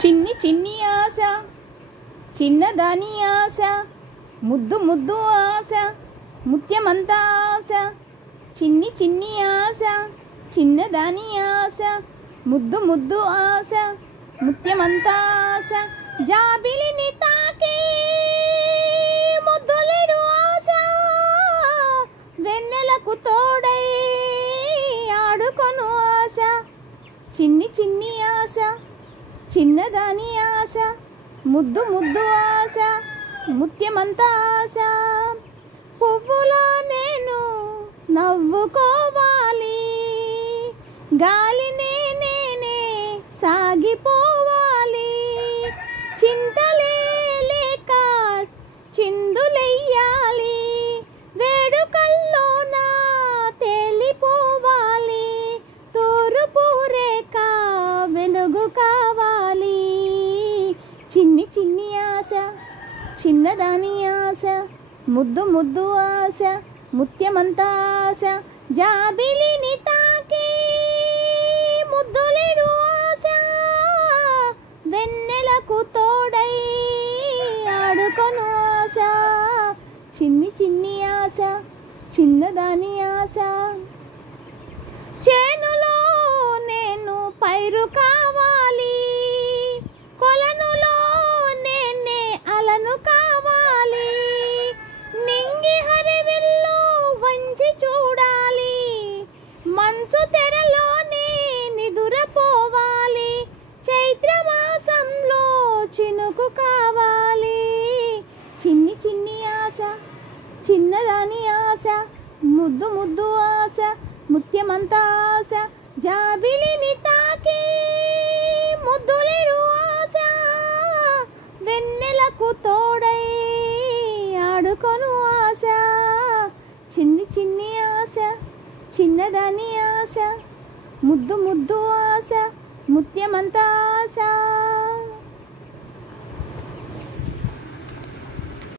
చిన్ని చిన్ని ఆశ చిన్నదాని ఆశ ముద్దు ముద్దు ఆశ ముత్యమంత ఆశ చిన్ని చిన్ని ఆశ చిన్నదాని ఆశ ముద్దు ముద్దు ఆశ ముత్యమంత ఆశ జాబిలిని తాకే ముద్దులేడు ఆశ వెన్నెలకు తోడై ఆడుకొను ఆశ చిన్ని చిన్ని ఆశ చిన్నదాని ఆశ ముద్దు ముద్దు ఆశ ముత్యమంత ఆశ పువ్వులా నేను నవ్వుకోవాలి గాలినే నేనే సాగిపోవాలి చింతలే లేక చిందులెయ్యాలి వేడుకల్లోన తేలిపోవాలి తూర్పు రేఖ వెలుగు కావాలి చిన్ని చిన్ని ఆశ చిన్నదాని ఆశ ముద్దు ముద్దు ఆశ ముత్యమంత ఆశ జాబిలిని తాకే ముద్దులేడు ఆశ వెన్నెలకు తోడై ఆడుకొను ఆశ చిన్ని చిన్ని ఆశ చిన్నదాని ఆశ చేనులో నేను పైరు కావాలి కొలనులో నేనే అలను కావాలి నింగి హరివిల్లు వంచి చూడాలి మంచు తెరలోనే నిదురపోవాలి చైత్రమాసంలో చినుకు కావాలి చిన్ని చిన్ని ఆశ చిన్నదాని ఆశ ముద్దు ముద్దు ఆశ ముత్యమంత ఆశ జాబిలిని తాకే ముద్దులేడు ఆశ వెన్నెలకు తోడై ఆడుకొను ఆశ చిన్ని చిన్ని ఆశ చిన్నదాని ఆశ ముద్దు ముద్దు ఆశ ముత్యమంత ఆశ